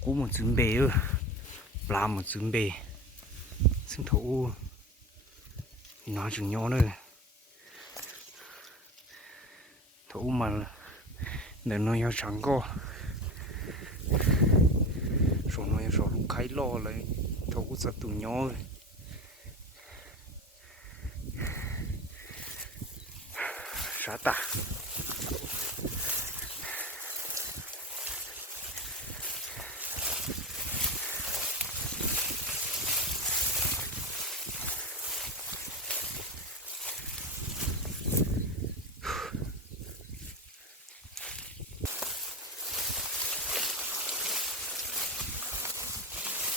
cú một trứng bể ư, làm một trứng bể, sinh thủ nó chừng nhau nữa, thủ mà để nó nhau chẳng có, số nó số lúc khai lo lại, thủ sẽ tụi nhau,啥大。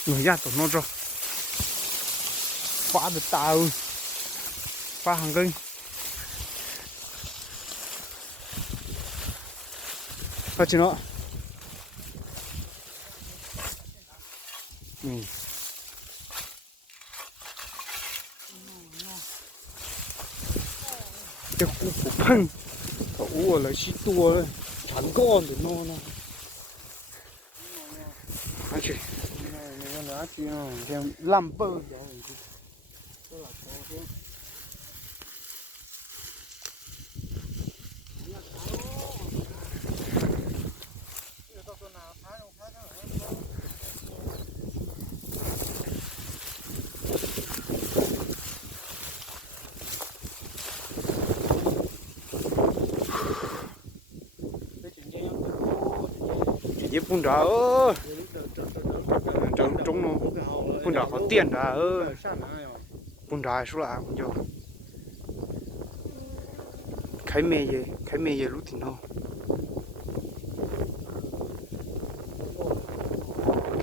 người ra tụi nó rồi phá được tàu phá hàng kinh phá chứ nó cái khu của phăng có u là xí tua chẳng con được nó hả chị nó chỉ làm bơ giúp phun trà ơ trống nó phun trà có tiền trà ơ phun trà số là cũng cho khai mê gì lúc thì nó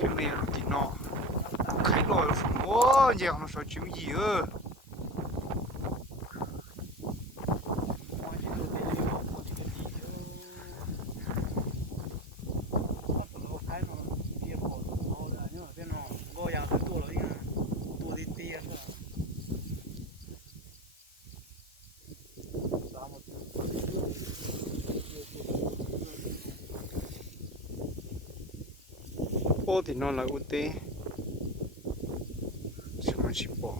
khai mê lúc thì nó khai lòi phun ô giờ nó sợ chịu gì ơ ô thì nó là ưu tế chứ mà chỉ bỏ